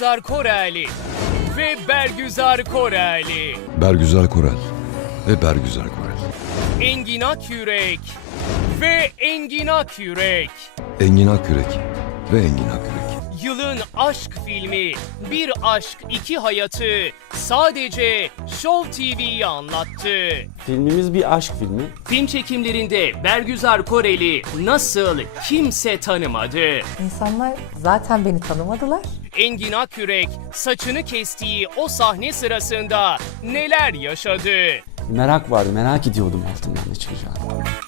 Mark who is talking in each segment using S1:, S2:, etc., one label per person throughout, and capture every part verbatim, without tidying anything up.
S1: Bergüzar Koreli ve Bergüzar Koreli.
S2: Bergüzar Korel ve Bergüzar Korel.
S1: Engin Akyürek ve Engin Akyürek.
S2: Engin Akyürek ve Engin Akyürek.
S1: Yılın aşk filmi Bir Aşk İki Hayatı sadece Show T V'yi anlattı.
S3: Filmimiz bir aşk filmi.
S1: Film çekimlerinde Bergüzar Koreli nasıl kimse tanımadı.
S4: İnsanlar zaten beni tanımadılar.
S1: Engin Akyürek saçını kestiği o sahne sırasında neler yaşadı?
S3: Merak vardı, merak ediyordum altından ne çıkacağını.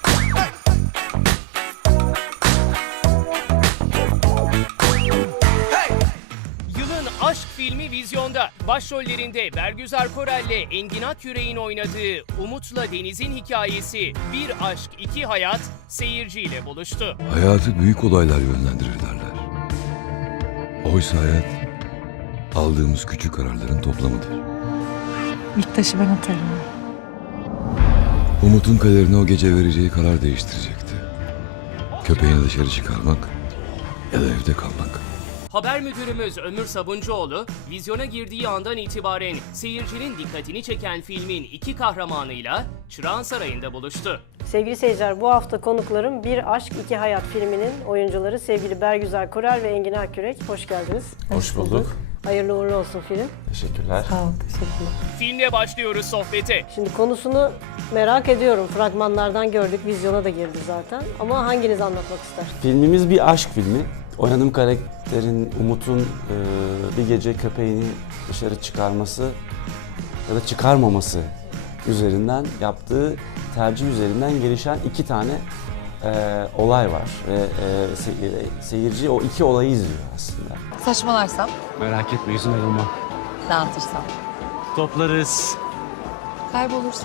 S1: Yılın aşk filmi vizyonda. Başrollerinde Bergüzar Korel'le Engin Akyürek'in oynadığı Umut'la Deniz'in hikayesi Bir Aşk İki Hayat seyirciyle buluştu.
S2: Hayatı büyük olaylar yönlendirir derler. Oysa hayat aldığımız küçük kararların toplamıdır.
S4: İlk taşı ben atarım.
S2: Umut'un kaderini o gece vereceği karar değiştirecekti. Köpeğini dışarı çıkarmak ya da evde kalmak.
S1: Haber müdürümüz Ömür Sabuncuoğlu, vizyona girdiği andan itibaren seyircinin dikkatini çeken filmin iki kahramanıyla Çırağan Sarayı'nda buluştu.
S5: Sevgili seyirciler, bu hafta konuklarım Bir Aşk İki Hayat filminin oyuncuları sevgili Bergüzar Korel ve Engin Akyürek. Hoş geldiniz.
S3: Hoş bulduk.
S5: Hayırlı uğurlu olsun film.
S3: Teşekkürler.
S4: Sağ ol, teşekkürler.
S1: Filmle başlıyoruz sohbete.
S5: Şimdi konusunu merak ediyorum. Fragmanlardan gördük, vizyona da girdi zaten. Ama hanginiz anlatmak ister?
S3: Filmimiz bir aşk filmi. Oynadığım karakterin Umut'un e, bir gece köpeğini dışarı çıkarması ya da çıkarmaması üzerinden yaptığı tercih üzerinden gelişen iki tane e, olay var ve e, se- seyirci o iki olayı izliyor aslında.
S4: Saçmalarsam,
S6: Merak etme, yüzün ayrılmam.
S4: dağıtırsam,
S6: Toplarız.
S4: kaybolursa.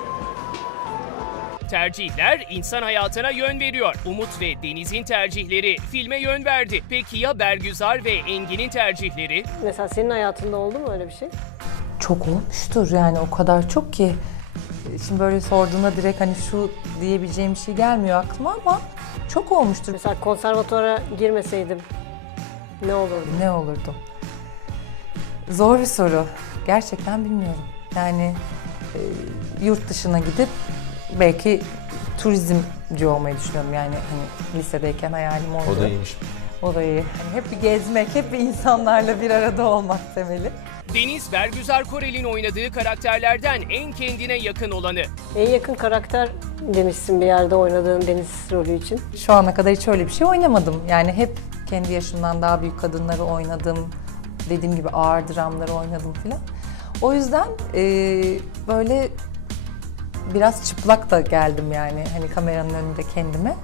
S1: Tercihler insan hayatına yön veriyor. Umut ve Deniz'in tercihleri filme yön verdi. Peki ya Bergüzar ve Engin'in tercihleri?
S5: Mesela senin hayatında oldu mu öyle bir şey?
S4: Çok olmuştur yani, o kadar çok ki. Şimdi böyle sorduğunda direkt hani şu diyebileceğim bir şey gelmiyor aklıma ama çok olmuştur.
S5: Mesela konservatuvara girmeseydim ne olurdu?
S4: Ne olurdu? Zor bir soru. Gerçekten bilmiyorum. Yani e, yurt dışına gidip belki turizmci olmayı düşünüyorum. Yani hani lisedeyken hayalim oydu.
S3: O da iyiymiş.
S4: Orayı hani hep bir gezmek, hep bir insanlarla bir arada olmak temeli.
S1: Deniz, Bergüzar Korel'in oynadığı karakterlerden en kendine yakın olanı.
S5: En yakın karakter demişsin bir yerde oynadığın Deniz rolü için.
S4: Şu ana kadar hiç öyle bir şey oynamadım. Yani hep kendi yaşımdan daha büyük kadınları oynadım. Dediğim gibi ağır dramları oynadım filan. O yüzden e, böyle biraz çıplak da geldim yani hani kameranın önünde kendime.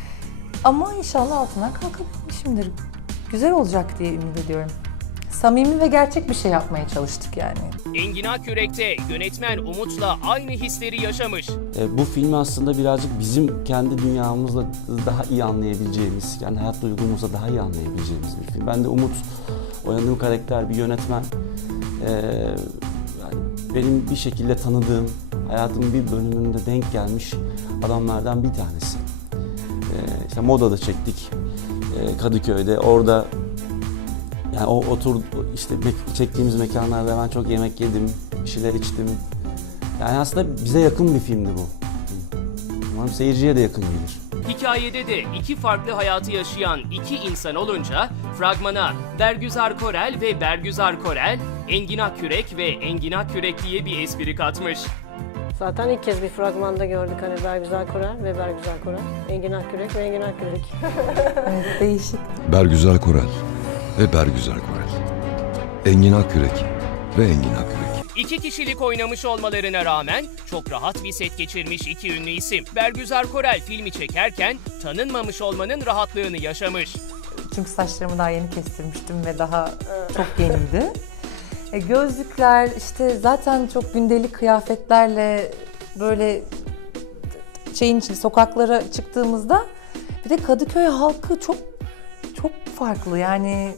S4: Ama inşallah altından kalkabilmişimdir. Güzel olacak diye ümit ediyorum. Samimi ve gerçek bir şey yapmaya çalıştık yani.
S1: Engin Akyürek de yönetmen Umut'la aynı hisleri yaşamış.
S3: E, bu filmi aslında birazcık bizim kendi dünyamızla daha iyi anlayabileceğimiz, yani hayat duygumuzla daha iyi anlayabileceğimiz bir film. Ben de Umut, oynadığım karakter bir yönetmen. E, yani benim bir şekilde tanıdığım, hayatımın bir bölümünde denk gelmiş adamlardan bir tanesi. E, işte Moda'da çektik, e, Kadıköy'de. Orada yani o otur işte me- çektiğimiz mekanlarda ben çok yemek yedim, bir şeyler içtim. Yani aslında bize yakın bir filmdi bu. Umarım seyirciye de yakın gelir.
S1: Hikayede de iki farklı hayatı yaşayan iki insan olunca fragmana Bergüzar Korel ve Bergüzar Korel, Engin Akyürek ve Engin Akyürek diye bir espri katmış.
S5: Zaten ilk kez bir fragmanda gördük hani Bergüzar Korel ve Bergüzar Korel. Engin Akyürek ve Engin Akyürek.
S4: Evet, değişik.
S2: Bergüzar Korel ve Bergüzar Korel. Engin Akyürek ve Engin Akyürek.
S1: İki kişilik oynamış olmalarına rağmen çok rahat bir set geçirmiş iki ünlü isim. Bergüzar Korel filmi çekerken tanınmamış olmanın rahatlığını yaşamış.
S4: Çünkü saçlarımı daha yeni kestirmiştim ve daha çok yeniydi. E, gözlükler, işte zaten çok gündelik kıyafetlerle böyle şeyin içinde sokaklara çıktığımızda bir de Kadıköy halkı çok çok farklı yani.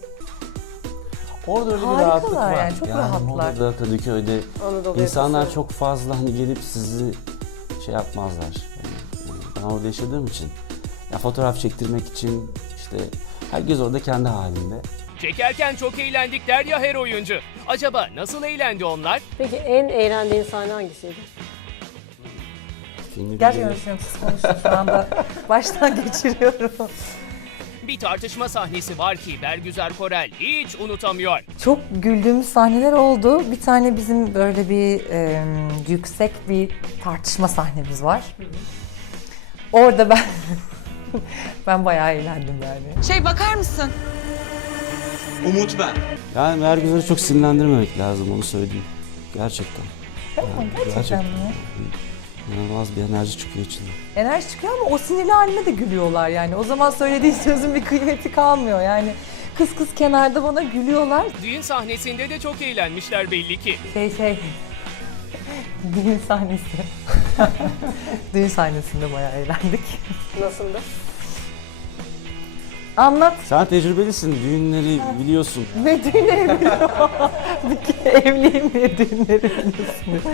S3: Orada öyle bir
S4: Harikalar
S3: rahatlık var.
S4: yani, çok rahatlar.
S3: Moda'da, Kadıköy'de
S5: Anadolu
S3: insanlar
S5: yakası.
S3: çok fazla hani gelip sizi şey yapmazlar. Yani, ben orada yaşadığım için, ya fotoğraf çektirmek için işte herkes orada kendi halinde.
S1: Çekerken çok eğlendik der ya her oyuncu. Acaba nasıl eğlendi onlar?
S5: Peki en eğlendiğin sahne hangisiydi?
S3: Filmi
S4: Gerçekten
S3: bir-
S4: düşünüyorum, siz konuşun şu anda. Baştan geçiriyorum.
S1: Bir tartışma sahnesi var ki Bergüzar Korel hiç unutamıyor.
S4: Çok güldüğümüz sahneler oldu. Bir tane bizim böyle bir e, yüksek bir tartışma sahnemiz var. Orada ben ben bayağı eğlendim yani.
S7: Şey bakar mısın?
S6: Umut ben.
S3: Yani Bergüzar'ı çok sinirlendirmemek lazım, onu söyleyeyim. Gerçekten.
S4: Ama gerçekten mi?
S3: İnanılmaz bir enerji çıkıyor içinden.
S4: Enerji çıkıyor ama o sinirli haline de gülüyorlar yani. O zaman söylediği sözün bir kıymeti kalmıyor yani. Kız kız kenarda bana gülüyorlar.
S1: Düğün sahnesinde de çok eğlenmişler belli ki.
S4: Şey şey, düğün sahnesi. Düğün sahnesinde bayağı eğlendik.
S5: Nasıldı?
S4: Anlat.
S3: Sen tecrübelisin, düğünleri biliyorsun.
S4: Ne düğünleri biliyorum. Bir kere evliyim diye düğünleri biliyorsun.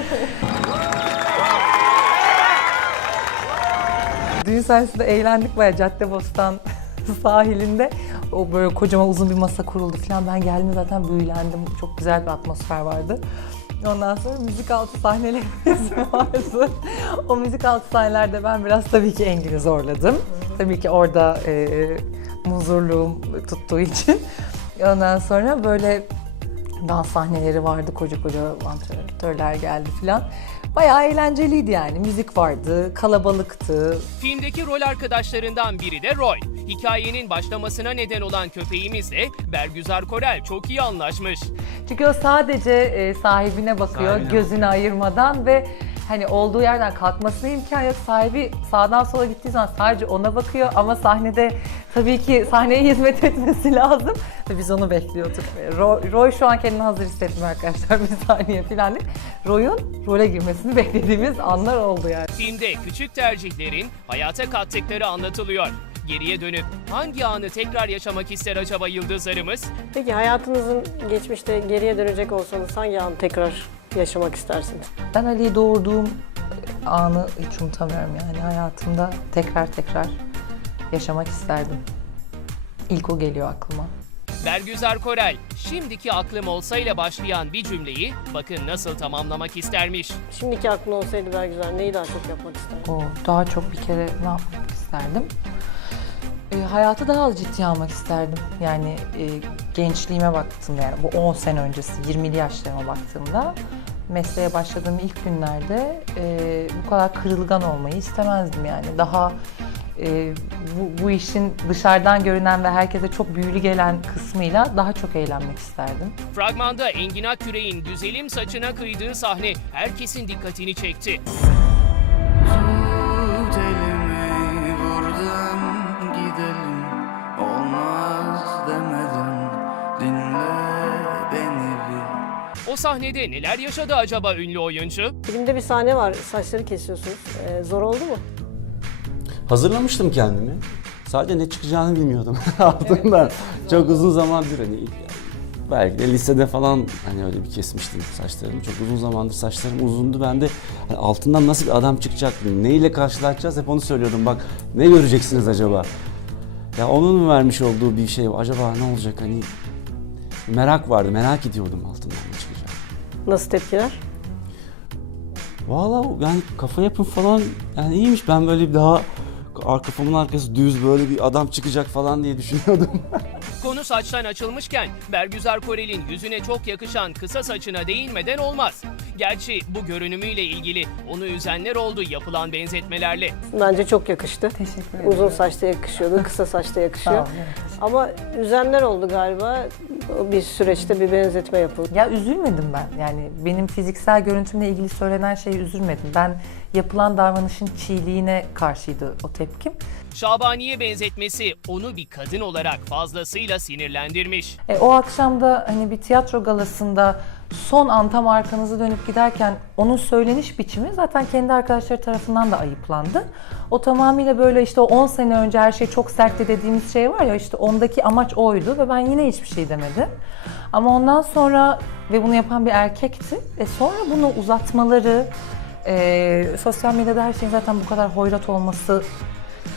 S4: Düğün sahnesinde eğlendik bayağı, Caddebostan sahilinde. O böyle kocaman uzun bir masa kuruldu falan. Ben geldim zaten büyülendim. Çok güzel bir atmosfer vardı. Ondan sonra müzik altı sahnelerimiz vardı. O müzik altı sahnelerde ben biraz tabii ki Engin'i zorladım. Tabii ki orada e, muzurluğum tuttuğu için. Ondan sonra böyle dans sahneleri vardı. Koca koca antrenörler geldi falan. Bayağı eğlenceliydi yani. Müzik vardı, kalabalıktı.
S1: Filmdeki rol arkadaşlarından biri de Roy. Hikayenin başlamasına neden olan köpeğimizle Bergüzar Korel çok iyi anlaşmış.
S4: Çünkü o sadece e, sahibine bakıyor,
S6: Sahibine
S4: gözünü ayırmadan ve hani olduğu yerden kalkmasına imkan yok. Sahibi sağdan sola gittiği zaman sadece ona bakıyor ama sahnede tabii ki sahneye hizmet etmesi lazım. Ve biz onu bekliyorduk. Roy, Roy şu an kendini hazır hissettim arkadaşlar, bir saniye falan. Roy'un role girmesini beklediğimiz anlar oldu yani.
S1: Filmde küçük tercihlerin hayata kattıkları anlatılıyor. Geriye dönüp hangi anı tekrar yaşamak ister acaba yıldızlarımız?
S5: Peki hayatınızın geçmişte geriye dönecek olsanız hangi anı tekrar yaşamak istersiniz?
S4: Ben Ali'yi doğurduğum anı hiç unutamıyorum yani. Hayatımda tekrar tekrar yaşamak isterdim. İlk o geliyor aklıma.
S1: Bergüzar Korel, şimdiki aklım olsayla başlayan bir cümleyi bakın nasıl tamamlamak istermiş.
S5: Şimdiki aklın olsaydı Bergüzar neyi daha çok yapmak isterdin?
S4: O daha çok bir kere ne yapmak isterdim? E, hayatı daha az ciddiye almak isterdim. Yani e, gençliğime baktım yani bu on sene öncesi yirmili yaşlarıma baktığımda mesleğe başladığım ilk günlerde e, bu kadar kırılgan olmayı istemezdim yani. Daha e, bu, bu işin dışarıdan görünen ve herkese çok büyülü gelen kısmıyla daha çok eğlenmek isterdim.
S1: Fragmanda Engin Akyürek'in güzelim saçına kıydığı sahne herkesin dikkatini çekti.
S8: Tut elimi buradan gidelim, olmaz demeden dinle beni bir.
S1: O sahnede neler yaşadı acaba ünlü oyuncu?
S5: Filmde bir sahne var, saçları kesiyorsunuz. Ee, zor oldu mu?
S3: Hazırlamıştım kendimi. Sadece ne çıkacağını bilmiyordum altından. Çok uzun zamandır hani belki de lisede falan hani öyle bir kesmiştim saçlarımı. Çok uzun zamandır saçlarım uzundu. Ben de hani altından nasıl bir adam çıkacak, neyle karşılaşacağız hep onu söylüyordum. Bak ne göreceksiniz acaba? Ya onun mu vermiş olduğu bir şey acaba ne olacak hani merak vardı, merak ediyordum altından ne çıkacak.
S5: Nasıl tepkiler?
S3: Valla yani kafa yapım falan yani iyiymiş. Ben böyle bir daha kafamın arkası düz böyle bir adam çıkacak falan diye düşünüyordum.
S1: Konu saçtan açılmışken Bergüzar Korel'in yüzüne çok yakışan kısa saçına değinmeden olmaz. Gerçi bu görünümüyle ilgili onu üzenler oldu yapılan benzetmelerle.
S5: Bence çok yakıştı.
S4: Teşekkür ederim.
S5: Uzun saçta yakışıyordu, kısa saçta
S4: Sağ
S5: yakışıyor.
S4: olun.
S5: Ama üzenler oldu galiba. Bir süreçte bir benzetme yapıldı.
S4: Ya üzülmedim ben. Yani benim fiziksel görüntümle ilgili söylenen şeye üzülmedim. Ben yapılan davranışın çiğliğine karşıydı o tepkim.
S1: Şabaniye benzetmesi onu bir kadın olarak fazlasıyla sinirlendirmiş.
S4: E, o akşam da hani bir tiyatro galasında son an tam arkanızı dönüp giderken onun söyleniş biçimi zaten kendi arkadaşları tarafından da ayıplandı. O tamamıyla böyle işte o on sene önce her şey çok sertti dediğimiz şey var ya işte ondaki amaç oydu ve ben yine hiçbir şey demedim. Ama ondan sonra ve bunu yapan bir erkekti. E, sonra bunu uzatmaları, e, sosyal medyada her şeyin zaten bu kadar hoyrat olması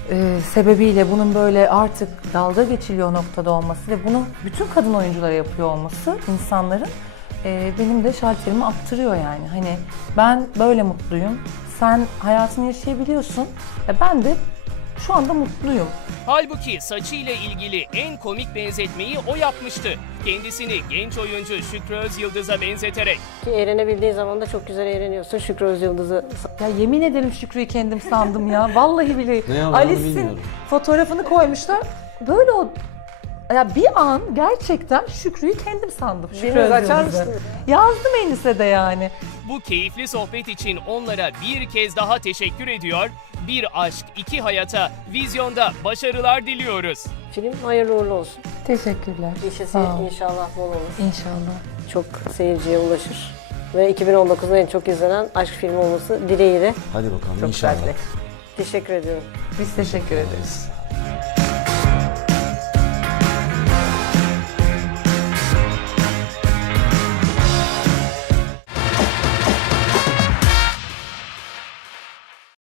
S4: e, sebebiyle bunun böyle artık dalga geçiliyor noktada olması ve bunu bütün kadın oyunculara yapıyor olması insanların e, benim de şalterimi attırıyor yani. Hani ben böyle mutluyum, sen hayatını yaşayabiliyorsun, e, ben de şu anda mutluyum.
S1: Halbuki saçıyla ilgili en komik benzetmeyi o yapmıştı. Kendisini genç oyuncu Şükrü Özyıldız'a benzeterek.
S5: Ki eğlenebildiğin zaman da çok güzel eğleniyorsun. Şükrü Özyıldız'ı
S4: Ya yemin ederim Şükrü'yü kendim sandım ya. Vallahi billahi.
S3: Ne yapacağını
S4: Alice'in
S3: bilmiyorum.
S4: fotoğrafını koymuşlar. Böyle o ya bir an gerçekten Şükrü'yü kendim sandım. Şükrü
S5: Biraz açar
S4: Özyıldız'ı.
S5: mısın?
S4: Yazdım Enis'e de yani.
S1: Bu keyifli sohbet için onlara bir kez daha teşekkür ediyor. Bir aşk, iki hayata vizyonda başarılar diliyoruz.
S5: Film hayırlı uğurlu olsun.
S4: Teşekkürler.
S5: İşte
S4: Sağ ol.
S5: inşallah bol olur.
S4: İnşallah.
S5: Çok seyirciye ulaşır. Ve iki bin on dokuzda en çok izlenen aşk filmi olması dileğiyle.
S3: Hadi bakalım
S4: Çok
S3: inşallah.
S4: güzel.
S5: Teşekkür ediyorum.
S4: Biz teşekkür ederiz.